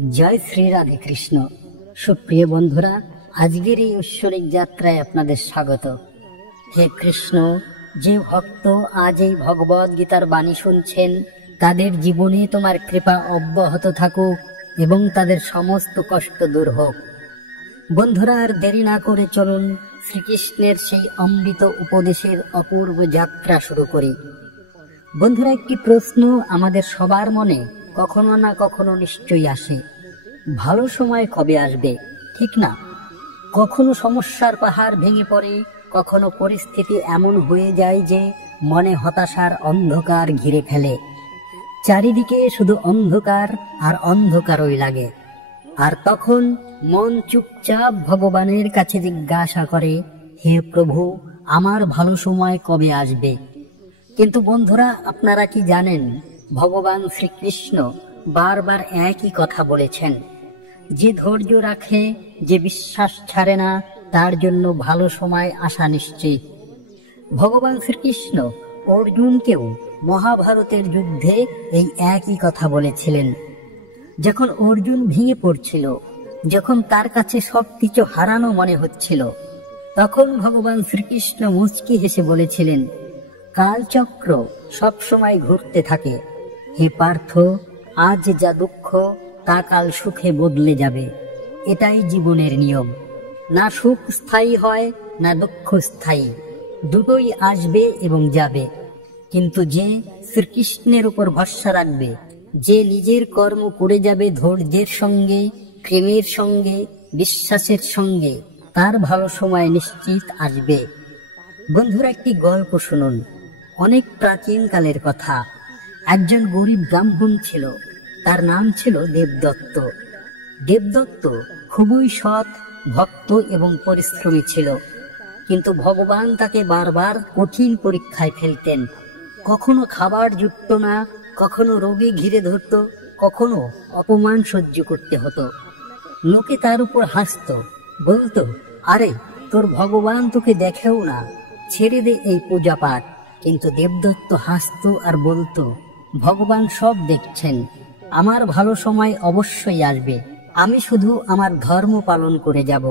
জয় শ্রী রাধে কৃষ্ণ। সুপ্রিয় বন্ধুরা, আজকের এই ঐশ্বরিক যাত্রায় আপনাদের স্বাগত। হে কৃষ্ণ, যে ভক্ত আজ এই ভগবদ গীতার বাণী শুনছেন, তাদের জীবনে তোমার কৃপা অব্যাহত থাকুক এবং তাদের সমস্ত কষ্ট দূর হোক। বন্ধুরা, আর দেরি না করে চলুন শ্রীকৃষ্ণের সেই অমৃত উপদেশের অপূর্ব যাত্রা শুরু করি। বন্ধুরা, একটি প্রশ্ন আমাদের সবার মনে কখনো না কখনো নিশ্চয়ই আসে, ভালো সময় কবে আসবে, ঠিক না? কখনো সমস্যার পাহাড় ভেঙে পড়ে, কখনো পরিস্থিতি এমন হয়ে যায় যে মনে হতাশার অন্ধকার ঘিরে ফেলে। চারিদিকে শুধু অন্ধকার আর অন্ধকারই লাগে। আর তখন মন চুপচাপ ভগবানের কাছে জিজ্ঞাসা করে, হে প্রভু, আমার ভালো সময় কবে আসবে? কিন্তু বন্ধুরা, আপনারা কি জানেন, ভগবান শ্রীকৃষ্ণ বারবার একই কথা বলেছেন। যে ধৈর্য রাখে, যে বিশ্বাস ছাড়ে না, তার জন্য ভালো সময় আসা নিশ্চিত। ভগবান শ্রীকৃষ্ণ অর্জুনকেও মহাভারতের যুদ্ধে এই একই কথা বলেছিলেন। যখন অর্জুন ভেঙে পড়ছিল, যখন তার কাছে সবকিছু হারানো মনে হচ্ছিল, তখন ভগবান শ্রীকৃষ্ণ মুচকি হেসে বলেছিলেন, কালচক্র সবসময় ঘুরতে থাকে। হে পার্থ, আজ যা দুঃখ তা কাল সুখে বদলে যাবে। এটাই জীবনের নিয়ম। না সুখ স্থায়ী হয়, না দুঃখ স্থায়ী। দুটোই আসবে এবং যাবে। কিন্তু যে শ্রীকৃষ্ণের উপর ভরসা রাখবে, যে নিজের কর্ম করে যাবে ধৈর্যের সঙ্গে, প্রেমের সঙ্গে, বিশ্বাসের সঙ্গে, তার ভালো সময় নিশ্চিত আসবে। বন্ধুরা, একটি গল্প শুনুন। অনেক প্রাচীন কালের কথা। একজন গরিব ব্রাহ্মণ ছিল, তার নাম ছিল দেবদত্ত। দেবদত্ত খুবই সৎ, ভক্ত এবং পরিশ্রমী ছিল। কিন্তু ভগবান তাকে বারবার কঠিন পরীক্ষায় ফেলতেন। কখনো খাবার জুটত না, কখনো রোগে ঘিরে ধরত, কখনো অপমান সহ্য করতে হতো। লোকে তার উপর হাসত, বলতো, আরে তোর ভগবান তোকে দেখেও না, ছেড়ে দে এই পূজা পাঠ। কিন্তু দেবদত্ত হাসত আর বলতো, ভগবান সব দেখছেন, আমার ভালো সময় অবশ্যই আসবে, আমি শুধু আমার ধর্ম পালন করে যাব।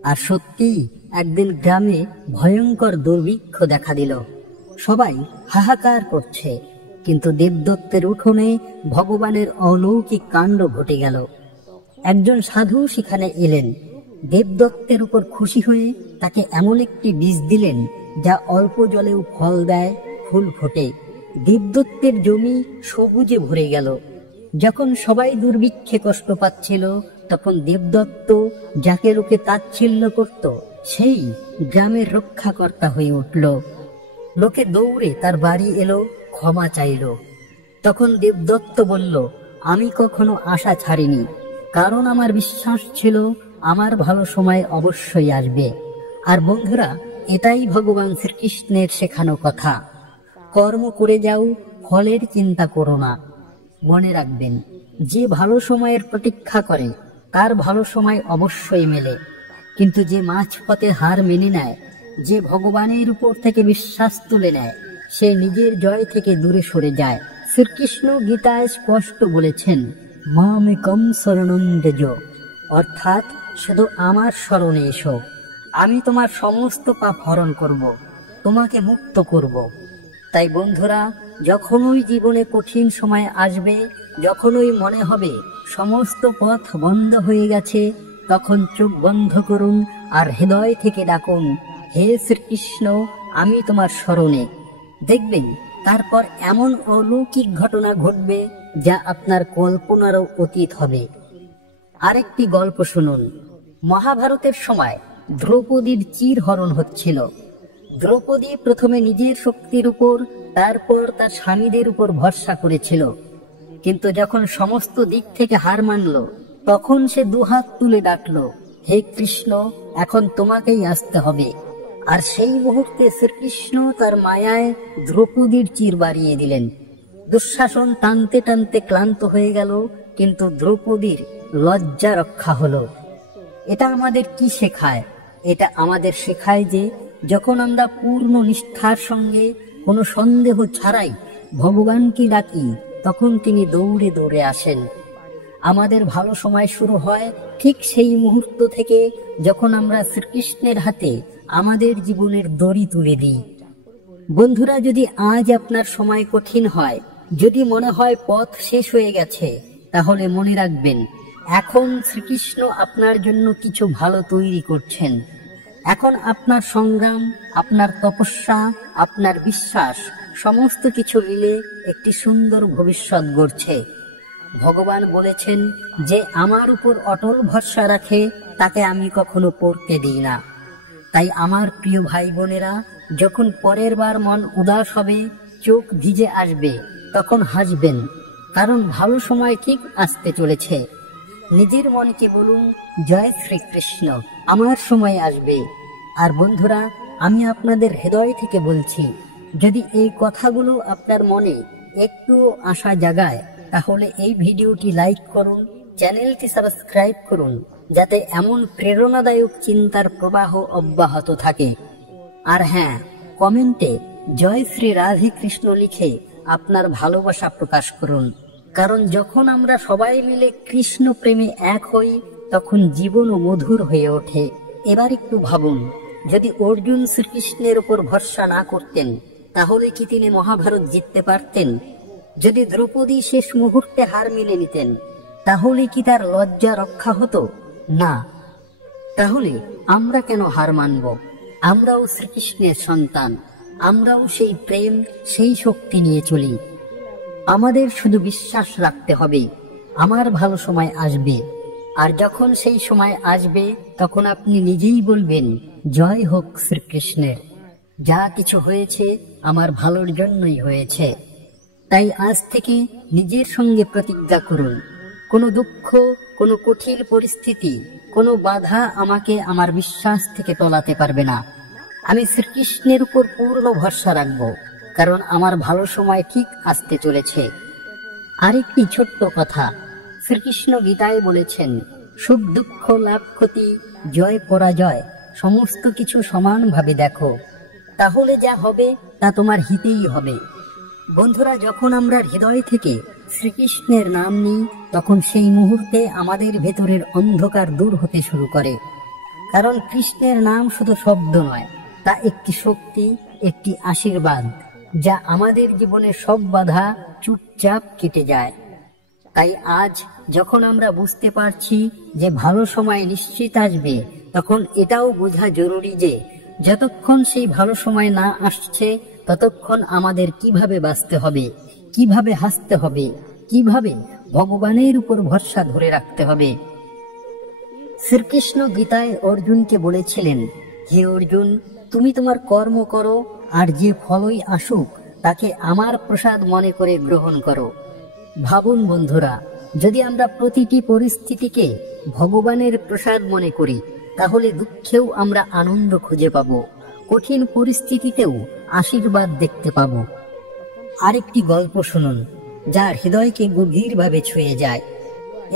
আর সত্যি একদিন গ্রামে ভয়ঙ্কর দুর্ভিক্ষ দেখা দিল। সবাই হাহাকার করছে, কিন্তু দেবদত্তের উঠোনে ভগবানের অলৌকিক কাণ্ড ঘটে গেল। একজন সাধু সেখানে এলেন। দেবদত্তের উপর খুশি হয়ে তাকে এমন একটি বীজ দিলেন যা অল্প জলেও ফল দেয়, ফুল ফোটে। দেবদত্তের জমি সবুজে ভরে গেল। যখন সবাই দুর্ভিক্ষে কষ্ট পাচ্ছিল, তখন দেবদত্ত, যাকে লোকে তাচ্ছিল্য করত, সেই গ্রামের রক্ষাকর্তা হয়ে উঠল। লোকে দৌড়ে তার বাড়ি এলো, ক্ষমা চাইল। তখন দেবদত্ত বলল, আমি কখনো আশা ছাড়িনি, কারণ আমার বিশ্বাস ছিল আমার ভালো সময় অবশ্যই আসবে। আর বন্ধুরা, এটাই ভগবান শ্রীকৃষ্ণের শেখানো কথা। কর্ম করে যাও, ফলের চিন্তা করো না। মনে রাখবেন, যে ভালো সময়ের প্রতীক্ষা করে তার ভালো সময় অবশ্যই মেলে। কিন্তু যে মাঝপথে হার মেনে নেয়, যে ভগবানের উপর থেকে বিশ্বাস তুলে নেয়, সে নিজের জয় থেকে দূরে সরে যায়। শ্রীকৃষ্ণ গীতায় স্পষ্ট বলেছেন, মামেকম শরণং ব্রজ, অর্থাৎ শুধু আমার শরণে এসো, আমি তোমার সমস্ত পাপ হরণ করব, তোমাকে মুক্ত করব। তাই বন্ধুরা, যখনই জীবনে কঠিন সময় আসবে, যখনই মনে হবে সমস্ত পথ বন্ধ হয়ে গেছে, তখন চোখ বন্ধ করুন আর হৃদয় থেকে ডাকুন, হে শ্রীকৃষ্ণ, আমি তোমার শরণে। দেখবেন তারপর এমন অলৌকিক ঘটনা ঘটবে যা আপনার কল্পনারও অতীত হবে। আরেকটি গল্প শুনুন। মহাভারতের সময় দ্রৌপদীর চিরহরণ হচ্ছিল। দ্রৌপদী প্রথমে নিজের শক্তির উপর, তারপর তার স্বামীদের উপর ভরসা করেছিল। কিন্তু যখন সমস্ত দিক থেকে হার মানল, তখন সে দুহাত তুলে ডাকল, হে কৃষ্ণ, এখন তোমাকেই আসতে হবে। আর সেই মুহূর্তে শ্রীকৃষ্ণ তার মায়ায় দ্রৌপদীর চির বাড়িয়ে দিলেন। দুঃশাসন টানতে টানতে ক্লান্ত হয়ে গেল, কিন্তু দ্রৌপদীর লজ্জা রক্ষা হলো। এটা আমাদের কি শেখায়? এটা আমাদের শেখায় যে যখন আমরা পূর্ণ নিষ্ঠার সঙ্গে, কোনো সন্দেহ ছাড়াই ভগবানকে ডাকি, তখন তিনি দৌড়ে দৌড়ে আসেন। আমাদের ভালো সময় শুরু হয় ঠিক সেই মুহূর্ত থেকে যখন আমরা শ্রীকৃষ্ণের হাতে আমাদের জীবনের দড়ি তুলে দিই। বন্ধুরা, যদি আজ আপনার সময় কঠিন হয়, যদি মনে হয় পথ শেষ হয়ে গেছে, তাহলে মনে রাখবেন এখন শ্রীকৃষ্ণ আপনার জন্য কিছু ভালো তৈরি করছেন। এখন আপনার সংগ্রাম, আপনার তপস্যা, আপনার বিশ্বাস সমস্ত কিছু মিলে একটি সুন্দর ভবিষ্যৎ গড়ছে। ভগবান বলেছেন যে আমার উপর অটল ভরসা রাখে তাকে আমি কখনো পড়তে দিই না। তাই আমার প্রিয় ভাই বোনেরা, যখন পরের বার মন উদাস হবে, চোখ ভিজে আসবে, তখন হাসবেন, কারণ ভালো সময় ঠিক আসতে চলেছে। নিজের মনকে বলুন, জয় শ্রীকৃষ্ণ, আমার সময় আসবে। আর বন্ধুরা, আমি আপনাদের হৃদয় থেকে বলছি, যদি এই কথাগুলো আপনার মনে একটু আশা জাগায়, তাহলে এই ভিডিওটি লাইক করুন, চ্যানেলটি সাবস্ক্রাইব করুন, যাতে এমন প্রেরণাদায়ক চিন্তার প্রবাহ অব্যাহত থাকে। আর হ্যাঁ, কমেন্টে জয় শ্রী রাধে কৃষ্ণ লিখে আপনার ভালোবাসা প্রকাশ করুন, কারণ যখন আমরা সবাই মিলে কৃষ্ণ প্রেমে এক হই, তখন জীবনও মধুর হয়ে ওঠে। এবার একটু ভাবুন, যদি অর্জুন শ্রীকৃষ্ণের উপর ভরসা না করতেন, তাহলে কি তিনি মহাভারত জিততে পারতেন? যদি দ্রৌপদী শেষ মুহূর্তে হার মেনে নিতেন, তাহলে কি তার লজ্জা রক্ষা হতো? না। তাহলে আমরা কেন হার মানব? আমরাও শ্রীকৃষ্ণের সন্তান, আমরাও সেই প্রেম, সেই শক্তি নিয়ে চলি। আমাদের শুধু বিশ্বাস রাখতে হবে, আমার ভালো সময় আসবে। আর যখন সেই সময় আসবে, তখন আপনি নিজেই বলবেন, জয় হোক শ্রীকৃষ্ণের, যা কিছু হয়েছে আমার ভালোর জন্যই হয়েছে। তাই আজ থেকে নিজের সঙ্গে প্রতিজ্ঞা করুন, কোনো দুঃখ, কোনো কঠিন পরিস্থিতি, কোনো বাধা আমাকে আমার বিশ্বাস থেকে টলাতে পারবে না। আমি শ্রীকৃষ্ণের উপর পূর্ণ ভরসা রাখব, কারণ আমার ভালো সময় ঠিক আসতে চলেছে। আরেকটি ছোট্ট কথা, শ্রীকৃষ্ণ গীতায় বলেছেন, সুখ দুঃখ, লাভ ক্ষতি, জয় পরাজয় সমস্ত কিছু সমানভাবে দেখো, তাহলে যা হবে তা তোমার হিতেই হবে। বন্ধুরা, যখন আমরা হৃদয় থেকে শ্রীকৃষ্ণের নাম নিই, তখন সেই মুহূর্তে আমাদের ভেতরের অন্ধকার দূর হতে শুরু করে। কারণ কৃষ্ণের নাম শুধু শব্দ নয়, তা একটি শক্তি, একটি আশীর্বাদ, যা আমাদের জীবনের সব বাধা চুপচাপ কেটে যায়। তাই আজ যখন আমরা বুঝতে পারছি যে ভালো সময় নিশ্চিত আসবে, তখন এটাও বোঝা জরুরি যে যতক্ষণ সেই ভালো সময় না আসছে, ততক্ষণ আমাদের কিভাবে বাঁচতে হবে, কিভাবে হাসতে হবে, কিভাবে ভগবানের উপর ভরসা ধরে রাখতে হবে। শ্রীকৃষ্ণ গীতায় অর্জুনকে বলেছিলেন, হে অর্জুন, তুমি তোমার কর্ম করো, আর যে ফলই আসুক তাকে আমার প্রসাদ মনে করে গ্রহণ করো। ভাবুন বন্ধুরা, যদি আমরা প্রতিটি পরিস্থিতিকে ভগবানের প্রসাদ মনে করি, তাহলে দুঃখেও আমরা আনন্দ খুঁজে পাব, কঠিন পরিস্থিতিতেও আশীর্বাদ দেখতে পাব। আরেকটি গল্প শুনুন, যা হৃদয়কে গভীরভাবে ছুঁয়ে যায়।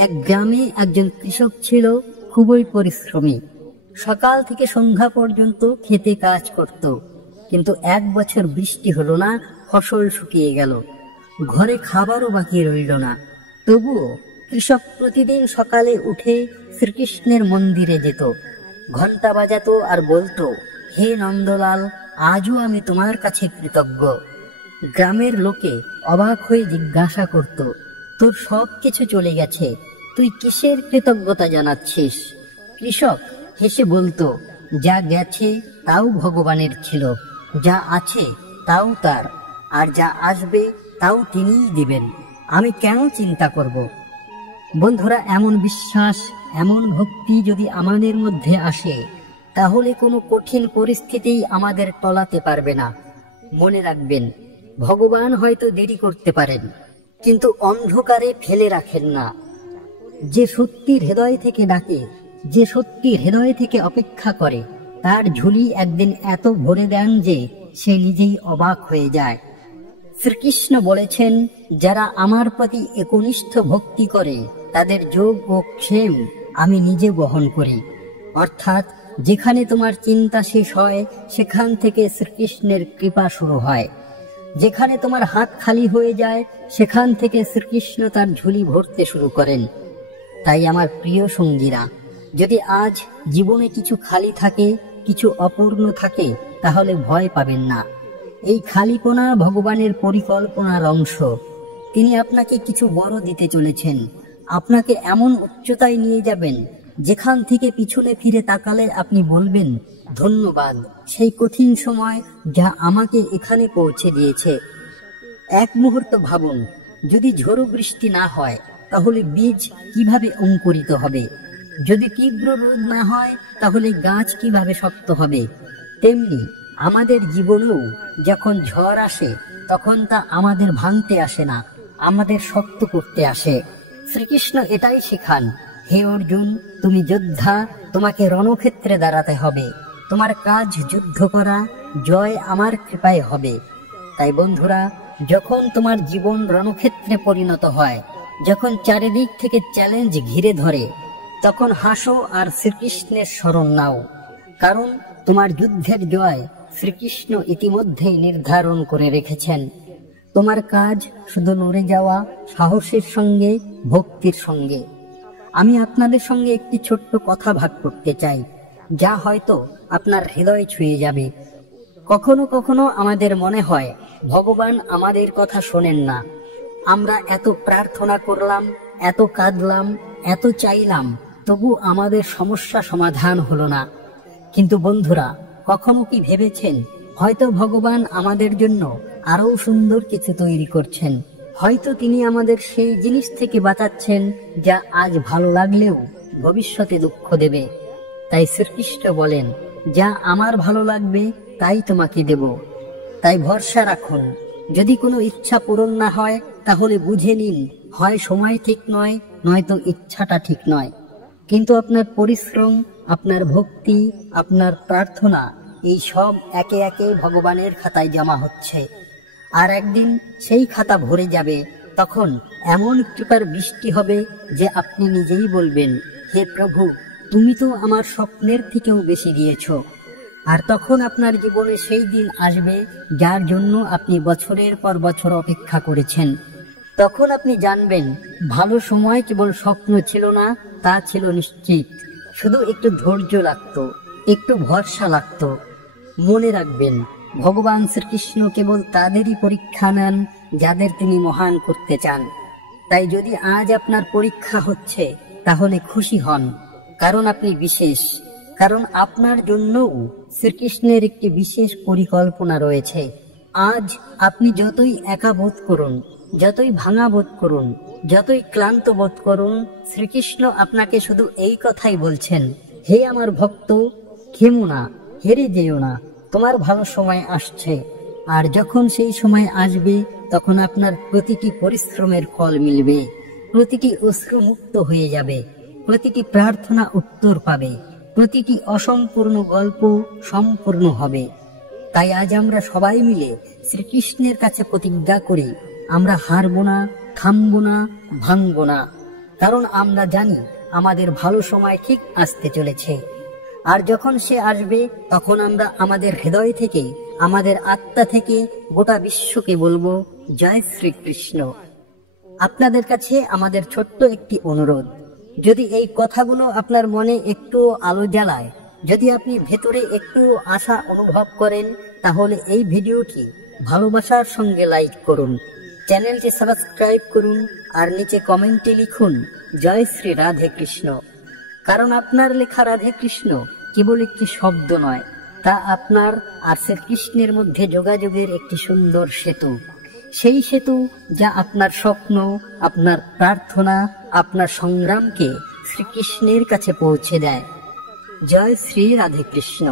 এক গ্রামে একজন কৃষক ছিল, খুবই পরিশ্রমী। সকাল থেকে সন্ধ্যা পর্যন্ত খেতে কাজ করত, কিন্তু এক বছর বৃষ্টি হলো না, ফসল শুকিয়ে গেল, ঘরে খাবারও বাকি রইল না। তবুও কৃষক প্রতিদিন সকালে উঠে শ্রীকৃষ্ণের মন্দিরে যেত, ঘন্টা বাজাতো আর বলতো, হে নন্দলাল, আজও আমি তোমার কাছে কৃতজ্ঞ। গ্রামের লোকে অবাক হয়ে জিজ্ঞাসা করত, তোর সব কিছু চলে গেছে, তুই কিসের কৃতজ্ঞতা জানাচ্ছিস? কৃষক হেসে বলতো, যা গেছে তাও ভগবানের ছিল, যা আছে তাও তার, আর যা আসবে তাও তিনিই দিবেন, আমি কেন চিন্তা করব? বন্ধুরা, এমন বিশ্বাস, এমন ভক্তি যদি আমাদের মধ্যে আসে, তাহলে কোনো কঠিন পরিস্থিতি আমাদের টলাতে পারবে না। মনে রাখবেন, ভগবান হয়তো দেরি করতে পারেন, কিন্তু অন্ধকারে ফেলে রাখেন না। যে সত্যির হৃদয় থেকে ডাকে, যে সত্যির হৃদয় থেকে অপেক্ষা করে, তার ঝুলি একদিন এত ভরে দেন যে সে নিজেই অবাক হয়ে যায়। শ্রীকৃষ্ণ বলেছেন, যারা আমার প্রতি একনিষ্ঠ ভক্তি করে, তাদের যোগ ও ক্ষেম আমি নিজে বহন করি। অর্থাৎ যেখানে তোমার চিন্তা শেষ হয়, সেখান থেকে শ্রীকৃষ্ণের কৃপা শুরু হয়। যেখানে তোমার হাত খালি হয়ে যায়, সেখান থেকে শ্রীকৃষ্ণ তার ঝুলি ভরতে শুরু করেন। তাই আমার প্রিয় সঙ্গীরা, যদি আজ জীবনে কিছু খালি থাকে, কিছু অপূর্ণ থাকে, তাহলে ভয় পাবেন না। এই খালিপনা ভগবানের পরিকল্পনার অংশ। তিনি আপনাকে কিছু বড় দিতে চলেছেন, আপনাকে এমন উচ্চতায় নিয়ে যাবেন যেখান থেকে পিছনে ফিরে তাকালে আপনি বলবেন, ধন্যবাদ সেই কঠিন সময় যা আমাকে এখানে পৌঁছে দিয়েছে। এক মুহূর্ত ভাবুন, যদি ঝড়ো বৃষ্টি না হয় তাহলে বীজ কিভাবে অঙ্কুরিত হবে? যদি তীব্র রোদ না হয় তাহলে গাছ কিভাবে শক্ত হবে? তেমনি আমাদের জীবনেও যখন ঝড় আসে তখন তা আমাদের ভাঙতে আসে না, আমাদের শক্ত করতে আসে। শ্রীকৃষ্ণ এটাই শেখান, হে অর্জুন, তুমি যোদ্ধা, তোমাকে রণক্ষেত্রে দাঁড়াতে হবে, তোমার কাজ যুদ্ধ করা, জয় আমার কৃপায় হবে। তাই বন্ধুরা, যখন তোমার জীবন রণক্ষেত্রে পরিণত হয়, যখন চারিদিক থেকে চ্যালেঞ্জ ঘিরে ধরে, তখন হাসো আর শ্রীকৃষ্ণের স্মরণ নাও, কারণ তোমার যুদ্ধের জয় শ্রীকৃষ্ণ ইতিমধ্যেই নির্ধারণ করে রেখেছেন। তোমার কাজ শুধু লড়ে যাওয়া, সাহসের সঙ্গে, ভক্তির সঙ্গে। আমি আপনাদের সঙ্গে একটি ছোট্ট কথা ভাগ করতে চাই, যা হয়তো আপনার হৃদয় ছুঁয়ে যাবে। কখনো কখনো আমাদের মনে হয় ভগবান আমাদের কথা শোনেন না। আমরা এত প্রার্থনা করলাম, এত কাঁদলাম, এত চাইলাম, তবু আমাদের সমস্যা সমাধান হলো না। কিন্তু বন্ধুরা, কখনো কি ভেবেছেন হয়তো ভগবান আমাদের জন্য আরো সুন্দর কিছু তৈরি করছেন? হয়তো তিনি আমাদের সেই জিনিস থেকে বাঁচাচ্ছেন যা আজ ভালো লাগলেও ভবিষ্যতে দুঃখ দেবে। তাই শ্রীকৃষ্ণ বলেন, যা আমার ভালো লাগবে তাই তোমাকে দেব। তাই ভরসা রাখুন। যদি কোনো ইচ্ছা পূরণ না হয় তাহলে বুঝে নিন, হয় সময় ঠিক নয়, নয়তো ইচ্ছাটা ঠিক নয়। কিন্তু আপনার পরিশ্রম, আপনার ভক্তি, আপনার প্রার্থনা, এই সব একে একে ভগবানের খাতায় জমা হচ্ছে। আর একদিন সেই খাতা ভরে যাবে। তখন এমন কৃপার বৃষ্টি হবে যে আপনি নিজেই বলবেন, হে প্রভু, তুমি তো আমার স্বপ্নের থেকেও বেশি দিয়েছ। আর তখন আপনার জীবনে সেই দিন আসবে যার জন্য আপনি বছরের পর বছর অপেক্ষা করেছেন। তখন আপনি জানবেন, ভালো সময় কেবল স্বপ্ন ছিল না, তা ছিল নিশ্চিত। শুধু একটু ধৈর্য লাগতো, একটু ভরসা লাগতো। মনে রাখবেন, ভগবান শ্রীকৃষ্ণ কেবল তাদেরই পরীক্ষা নেন যাদের তিনি মহান করতে চান। তাই যদি আজ আপনার পরীক্ষা হচ্ছে, তাহলে খুশি হন, কারণ আপনি বিশেষ, কারণ আপনার জন্যও শ্রীকৃষ্ণের একটি বিশেষ পরিকল্পনা রয়েছে। আজ আপনি যতই একা বোধ করুন, যতই ভাঙা বোধ করুন, যতই ক্লান্ত বোধ করুন, শ্রীকৃষ্ণ আপনাকে শুধু এই কথাই বলছেন, হে আমার ভক্ত, থেমো না, হেরে যেও না, তোমার ভালো সময় আসছে। আর যখন সেই সময় আসবে, তখন আপনার প্রতিটি পরিশ্রমের ফল মিলবে, প্রতিটি অশ্রু মুক্ত হয়ে যাবে, প্রতিটি প্রার্থনা উত্তর পাবে, প্রতিটি অসম্পূর্ণ গল্প সম্পূর্ণ হবে। তাই আজ আমরা সবাই মিলে শ্রীকৃষ্ণের কাছে প্রতিজ্ঞা করি, আমরা হারবো না, থামবো না, ভাঙবো না, কারণ আমরা জানি আমাদের ভালো সময় ঠিক আসতে চলেছে। আর যখন সে আসবে, তখন আমরা আমাদের হৃদয় থেকে, আমাদের আত্মা থেকে গোটা বিশ্বকে বলবো, জয় শ্রীকৃষ্ণ। আপনাদের কাছে আমাদের ছোট্ট একটি অনুরোধ, যদি এই কথাগুলো আপনার মনে একটু আলো জ্বালায়, যদি আপনি ভেতরে একটু আশা অনুভব করেন, তাহলে এই ভিডিওটি ভালোবাসার সঙ্গে লাইক করুন, চ্যানেলটি সাবস্ক্রাইব করুন, আর নিচে কমেন্টে লিখুন, জয় শ্রী রাধে কৃষ্ণ। কারণ আপনার লেখা রাধে কৃষ্ণ কেবল একটি শব্দ নয়, তা আপনার আর শ্রীকৃষ্ণের মধ্যে যোগাযোগের একটি সুন্দর সেতু। সেই সেতু যা আপনার স্বপ্ন, আপনার প্রার্থনা, আপনার সংগ্রামকে শ্রীকৃষ্ণের কাছে পৌঁছে দেয়। জয় শ্রী রাধে কৃষ্ণ।